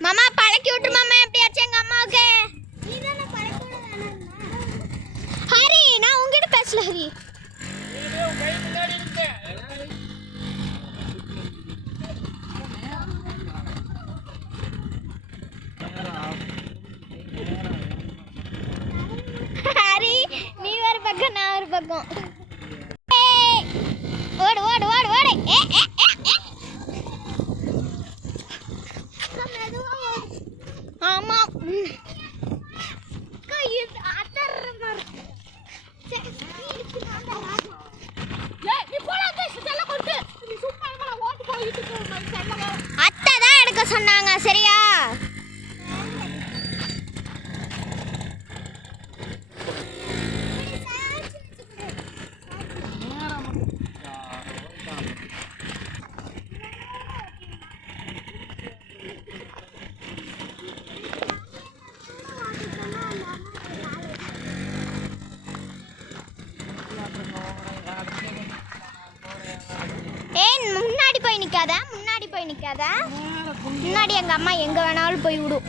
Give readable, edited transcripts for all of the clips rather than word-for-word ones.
மாமா பழக்கி விட்டு மாமா எப்படியாச்சும் எங்க அம்மாவுக்கு. ஹரி நான் உங்ககிட்ட பேசல ஹரி. ஹரி நீ ஒரு பக்கம் நான் ஒரு பக்கம். ஓடு ஓடு ஓடு ஓடு. ஆமா அத்தை தான் எடுக்க சொன்னாங்க சரியா. முன்னாடி போய் நிக்காத முன்னாடி எங்க அம்மா எங்க வேணாலும் போய் விடும்.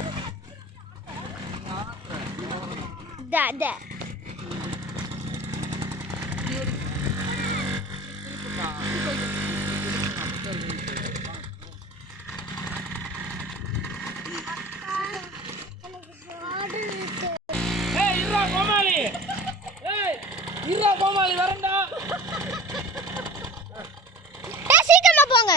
சீக்கிரமா போங்க.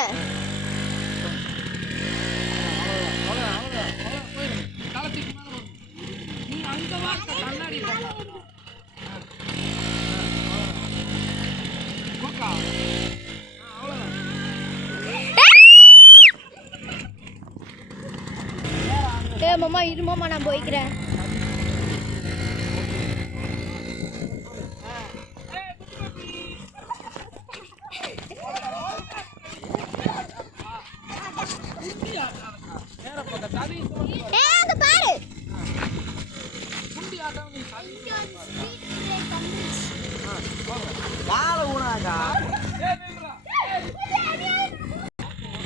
மாமா இரு மாமா நான் போய்க்கிறேன்.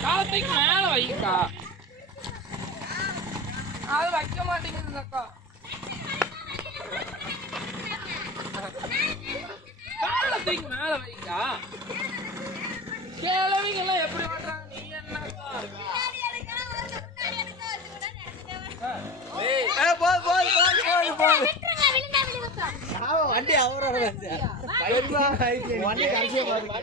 காலத்துக்கு மேல வைக்கா அது வைக்க மாட்டேங்குது அக்கா. காலத்துக்கு மேல வைக்கா கேளவிங்க எல்லாம் எப்படி பண்றாங்க. நீ என்னக்கா வண்டி அவரோட வண்டி கடைசியா பாருங்க.